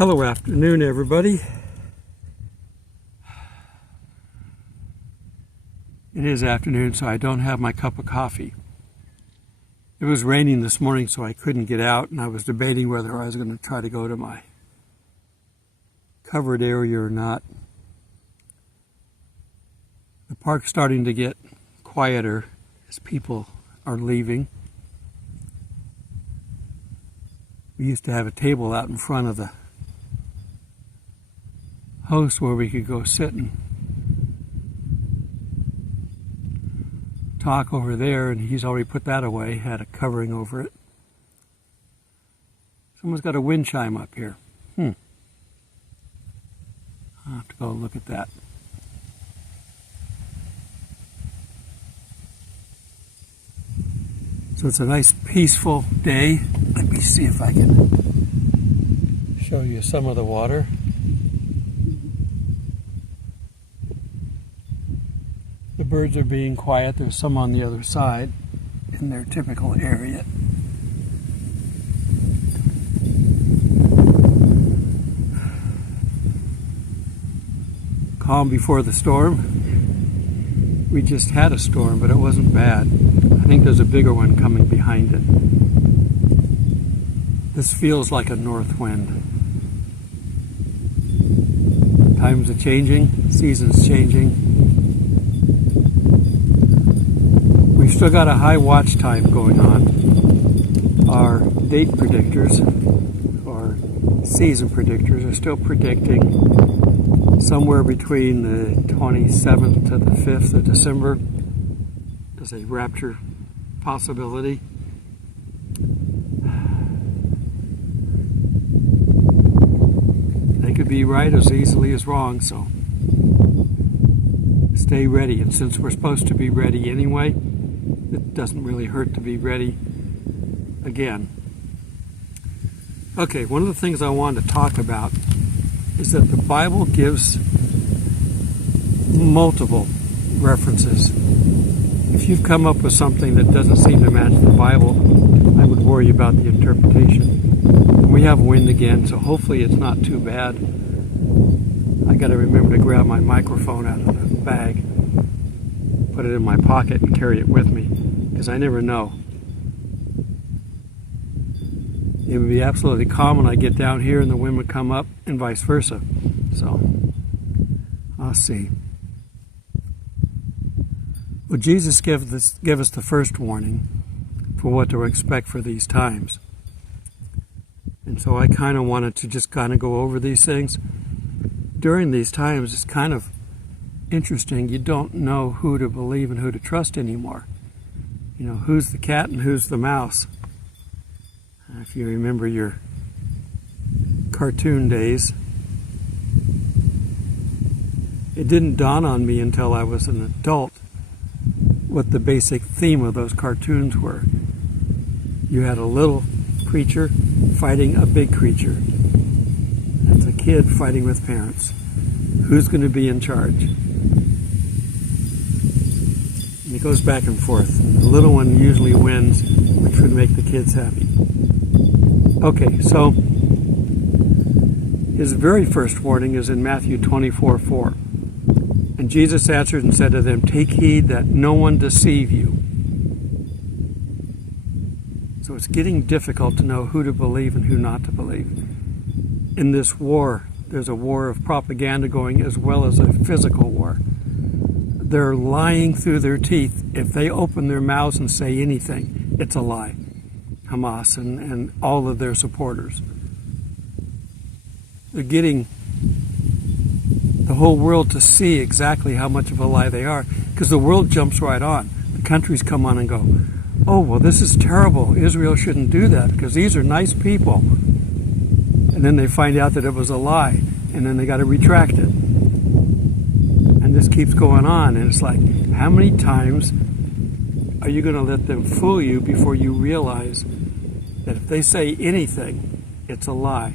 Hello, afternoon, everybody. It is afternoon, so I don't have my cup of coffee. It was raining this morning, so I couldn't get out, and I was debating whether I was going to try to go to my covered area or not. The park's starting to get quieter as people are leaving. We used to have a table out in front of the host where we could go sit and talk over there, and he's already put that away, had a covering over it. Someone's got a wind chime up here. I'll have to go look at that. So it's a nice peaceful day. Let me see if I can show you some of the water. The birds are being quiet. There's some on the other side in their typical area. Calm before the storm. We just had a storm, but it wasn't bad. I think there's a bigger one coming behind it. This feels like a north wind. Times are changing, seasons changing. We've still got a high watch time going on. Our date predictors, or season predictors, are still predicting somewhere between the 27th to the 5th of December as a rapture possibility. They could be right as easily as wrong, so stay ready. And since we're supposed to be ready anyway, it doesn't really hurt to be ready again. Okay, one of the things I wanted to talk about is that the Bible gives multiple references. If you've come up with something that doesn't seem to match the Bible, I would worry about the interpretation. We have wind again, so hopefully it's not too bad. I got to remember to grab my microphone out of the bag, put it in my pocket, and carry it with me, because I never know. It would be absolutely calm when I get down here and the wind would come up, and vice versa. So, I'll see. Well, Jesus gave us the first warning for what to expect for these times. And so I kind of wanted to just kind of go over these things. During these times, it's kind of interesting. You don't know who to believe and who to trust anymore. You know, who's the cat and who's the mouse? If you remember your cartoon days, it didn't dawn on me until I was an adult what the basic theme of those cartoons were. You had a little creature fighting a big creature. That's a kid fighting with parents. Who's going to be in charge? And it goes back and forth. And the little one usually wins, which would make the kids happy. Okay, so his very first warning is in Matthew 24:4. And Jesus answered and said to them, "Take heed that no one deceive you." So it's getting difficult to know who to believe and who not to believe. In this war, there's a war of propaganda going as well as a physical war. They're lying through their teeth. If they open their mouths and say anything, it's a lie. Hamas and all of their supporters. They're getting the whole world to see exactly how much of a lie they are, because the world jumps right on. The countries come on and go, "Oh, well, this is terrible. Israel shouldn't do that because these are nice people." And then they find out that it was a lie, and then they got to retract it. And this keeps going on, and it's like, how many times are you going to let them fool you before you realize that if they say anything, it's a lie?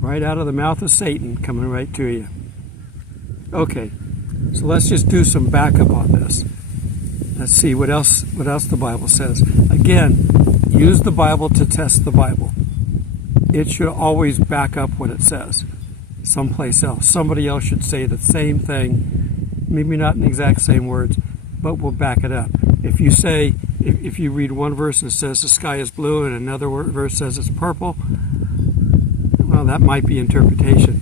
Right out of the mouth of Satan, coming right to you. Okay, so let's just do some backup on this. Let's see what else the Bible says. Again, use the Bible to test the Bible. it should always back up what it says someplace else. Somebody else should say the same thing, maybe not in the exact same words, but we'll back it up. If you say, if you read one verse and it says the sky is blue and another verse says it's purple, well, that might be interpretation.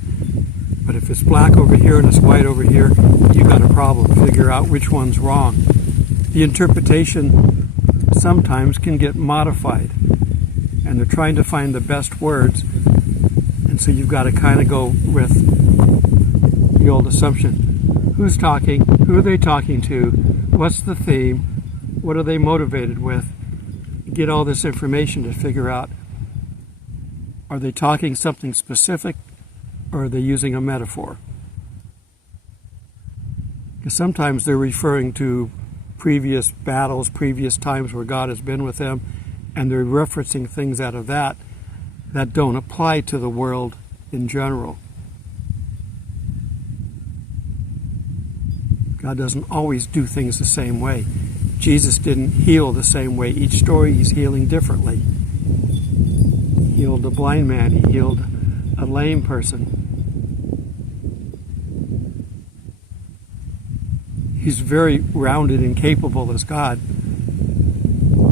But if it's black over here and it's white over here, you've got a problem. Figure out which one's wrong. The interpretation sometimes can get modified, and they're trying to find the best words, and so you've got to kind of go with the old assumption. Who's talking? Who are they talking to? What's the theme? What are they motivated with? Get all this information to figure out, are they talking something specific, or are they using a metaphor? Because sometimes they're referring to previous battles, previous times where God has been with them, and they're referencing things out of that don't apply to the world in general. God doesn't always do things the same way. Jesus didn't heal the same way. Each story he's healing differently. He healed a blind man. He healed a lame person. He's very rounded and capable as God.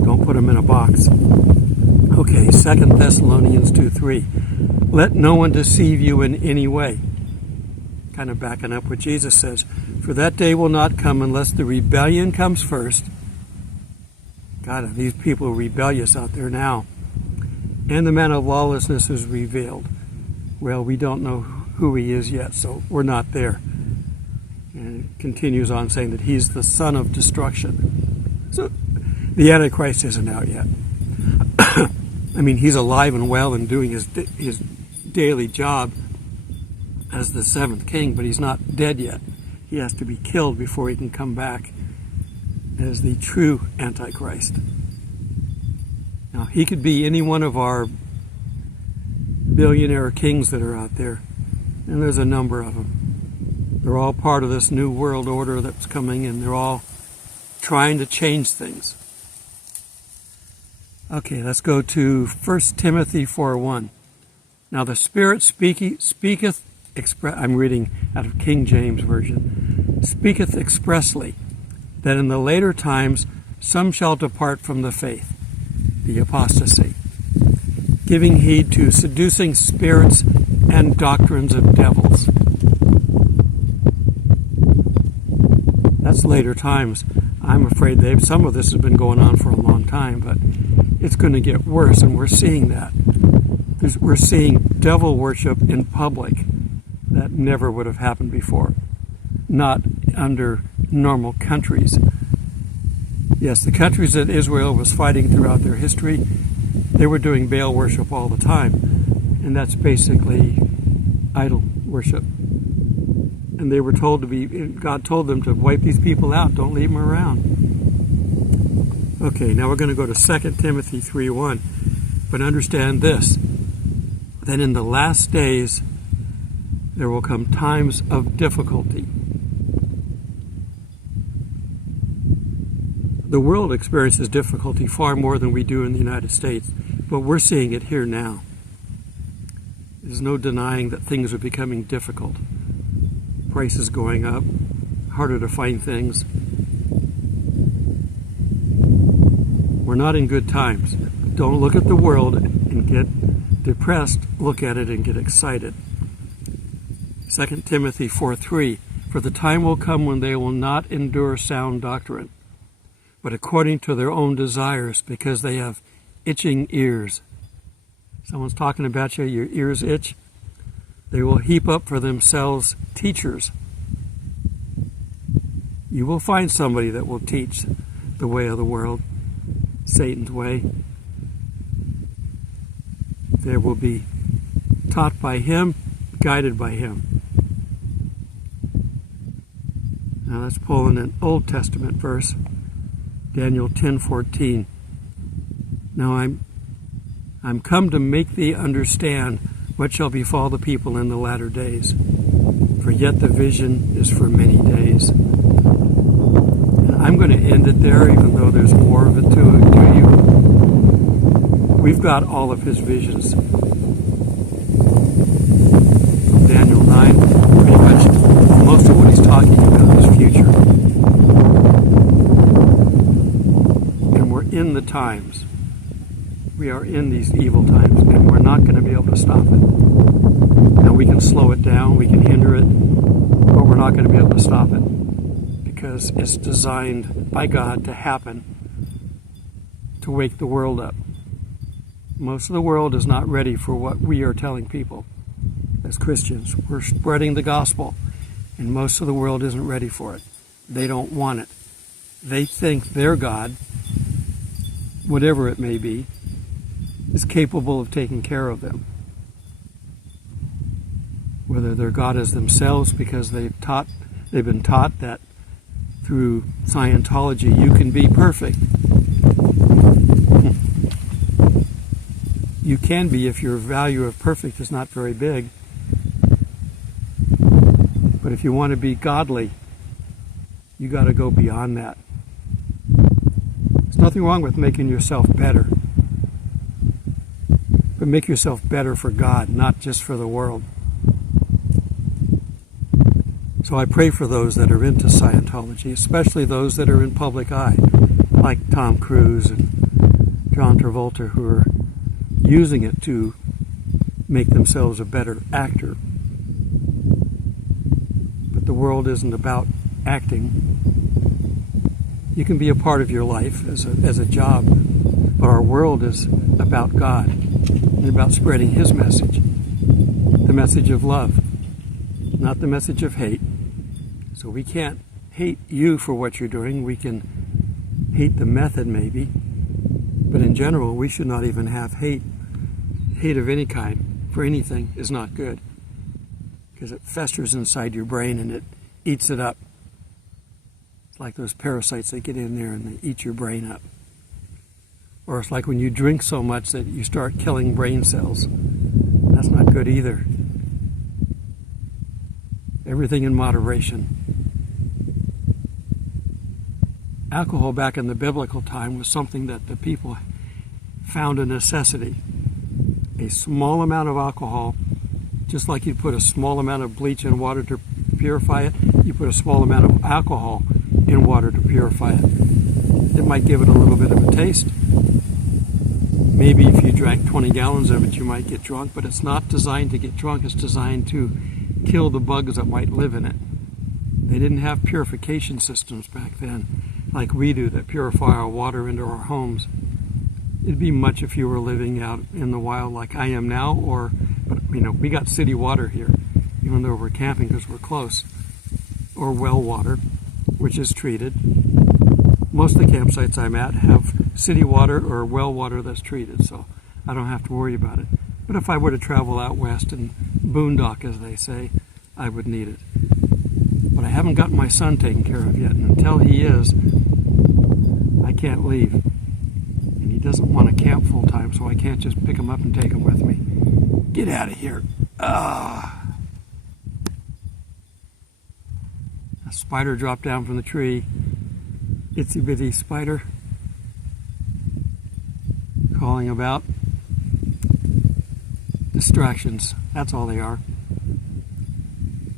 Don't put him in a box. Okay, 2 Thessalonians 2:3. Let no one deceive you in any way. Kind of backing up what Jesus says. For that day will not come unless the rebellion comes first. God, are these people rebellious out there now? And the man of lawlessness is revealed. Well, we don't know who he is yet, so we're not there. And it continues on saying that he's the son of destruction. So the Antichrist isn't out yet. I mean, he's alive and well and doing his daily job as the seventh king, but he's not dead yet. He has to be killed before he can come back as the true Antichrist. Now, he could be any one of our billionaire kings that are out there, and there's a number of them. They're all part of this new world order that's coming, and they're all trying to change things. Okay, let's go to 1 Timothy 4:1. Now the Spirit speaketh, I'm reading out of King James Version, speaketh expressly, that in the later times some shall depart from the faith, the apostasy, giving heed to seducing spirits and doctrines of devils. That's later times. I'm afraid some of this has been going on for a long time, but it's going to get worse, and we're seeing that. We're seeing devil worship in public that never would have happened before, not under normal countries. Yes, the countries that Israel was fighting throughout their history, they were doing Baal worship all the time, and that's basically idol worship. And they were told God told them to wipe these people out, don't leave them around. Okay, now we're going to go to 2 Timothy 3:1. But understand this, that in the last days there will come times of difficulty. The world experiences difficulty far more than we do in the United States, but we're seeing it here now. There's no denying that things are becoming difficult. Prices going up, harder to find things. We're not in good times. Don't look at the world and get depressed. Look at it and get excited. 2 Timothy 4:3. For the time will come when they will not endure sound doctrine, but according to their own desires, because they have itching ears. Someone's talking about you, your ears itch. They will heap up for themselves teachers. You will find somebody that will teach the way of the world, Satan's way. They will be taught by him, guided by him. Now let's pull in an Old Testament verse, Daniel 10:14. Now I'm come to make thee understand what shall befall the people in the latter days. For yet the vision is for many days. And I'm going to end it there, even though there's more of it to you. We've got all of his visions. the times. We are in these evil times, and we're not going to be able to stop it. Now, we can slow it down, we can hinder it, but we're not going to be able to stop it because it's designed by God to happen to wake the world up. Most of the world is not ready for what we are telling people as Christians. We're spreading the gospel, and most of the world isn't ready for it. They don't want it. They think their God, whatever it may be, is capable of taking care of them. Whether their God is themselves because they've been taught that through Scientology you can be perfect. You can be if your value of perfect is not very big. But if you want to be godly, you got to go beyond that. There's nothing wrong with making yourself better. But make yourself better for God, not just for the world. So I pray for those that are into Scientology, especially those that are in public eye, like Tom Cruise and John Travolta, who are using it to make themselves a better actor. But the world isn't about acting. You can be a part of your life as a job, but our world is about God and about spreading His message, the message of love, not the message of hate. So we can't hate you for what you're doing. We can hate the method maybe, but in general we should not even have hate. Hate of any kind for anything is not good because it festers inside your brain and it eats it up. It's like those parasites that get in there and they eat your brain up. Or it's like when you drink so much that you start killing brain cells. That's not good either. Everything in moderation. Alcohol back in the biblical time was something that the people found a necessity. A small amount of alcohol, just like you put a small amount of bleach in water to purify it, you put a small amount of alcohol in water to purify it. It might give it a little bit of a taste. Maybe if you drank 20 gallons of it, you might get drunk, but it's not designed to get drunk. It's designed to kill the bugs that might live in it. They didn't have purification systems back then like we do that purify our water into our homes. It'd be much if you were living out in the wild like I am now, but we got city water here, even though we're camping because we're close, or well water, which is treated. Most of the campsites I'm at have city water or well water that's treated, so I don't have to worry about it. But if I were to travel out west and boondock, as they say, I would need it. But I haven't gotten my son taken care of yet, and until he is, I can't leave. And he doesn't want to camp full time, so I can't just pick him up and take him with me. Get out of here. A spider dropped down from the tree. Itsy bitty spider. Calling about distractions. That's all they are.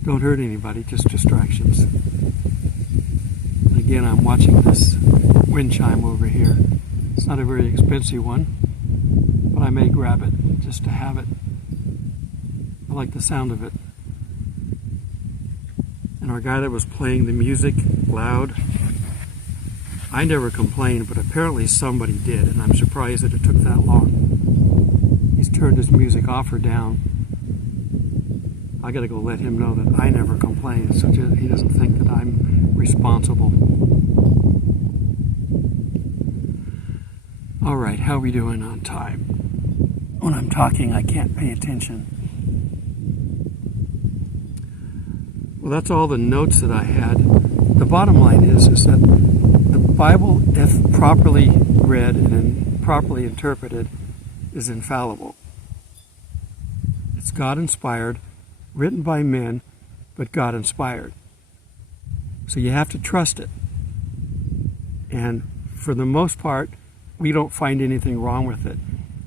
Don't hurt anybody, just distractions. Again, I'm watching this wind chime over here. It's not a very expensive one, but I may grab it just to have it. I like the sound of it. And our guy that was playing the music loud, I never complained, but apparently somebody did, and I'm surprised that it took that long. He's turned his music off or down. I gotta go let him know that I never complain, so he doesn't think that I'm responsible. All right, how are we doing on time? When I'm talking, I can't pay attention. Well, that's all the notes that I had. The bottom line is that the Bible, if properly read and properly interpreted, is infallible. It's God-inspired, written by men, but God-inspired. So you have to trust it. And for the most part, we don't find anything wrong with it.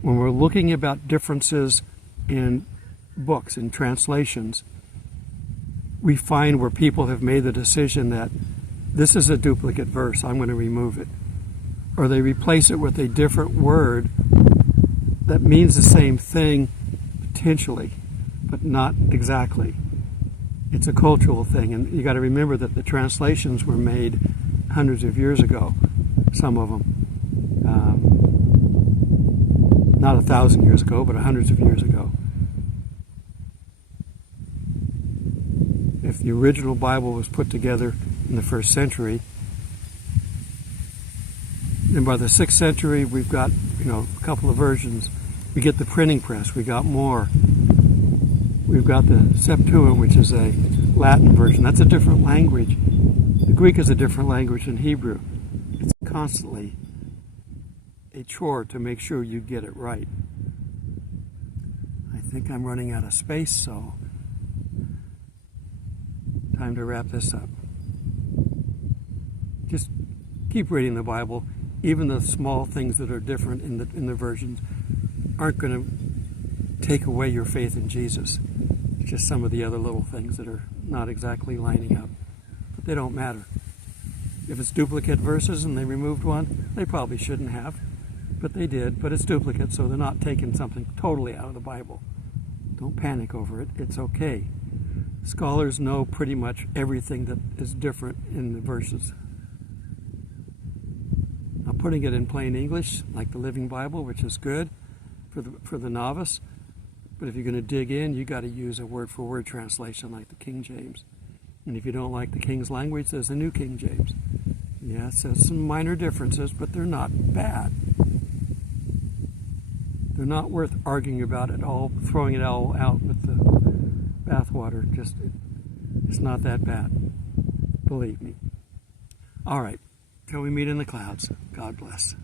When we're looking about differences in books and translations, we find where people have made the decision that this is a duplicate verse, I'm going to remove it. or they replace it with a different word that means the same thing potentially, but not exactly. It's a cultural thing, and you got to remember that the translations were made hundreds of years ago, some of them. Not 1,000 years ago, but hundreds of years ago. If the original Bible was put together in the 1st century, then by the 6th century we've got, a couple of versions. We get the printing press, we got more. We've got the Septuagint, which is a Latin version. That's a different language. The Greek is a different language than Hebrew. It's constantly a chore to make sure you get it right. I think I'm running out of space, so time to wrap this up. Just keep reading the Bible. Even the small things that are different in the versions aren't going to take away your faith in Jesus. It's just some of the other little things that are not exactly lining up. But they don't matter. If it's duplicate verses and they removed one, they probably shouldn't have. But they did. But it's duplicate, so they're not taking something totally out of the Bible. Don't panic over it. It's okay. Scholars know pretty much everything that is different in the verses. Now, putting it in plain English, like the Living Bible, which is good for the novice. But if you're going to dig in, you got to use a word-for-word translation like the King James. And if you don't like the King's language, there's the New King James. Yeah, it says some minor differences, but they're not bad. They're not worth arguing about it all, throwing it all out with the bathwater. It's not that bad. Believe me. All right. Till we meet in the clouds. God bless.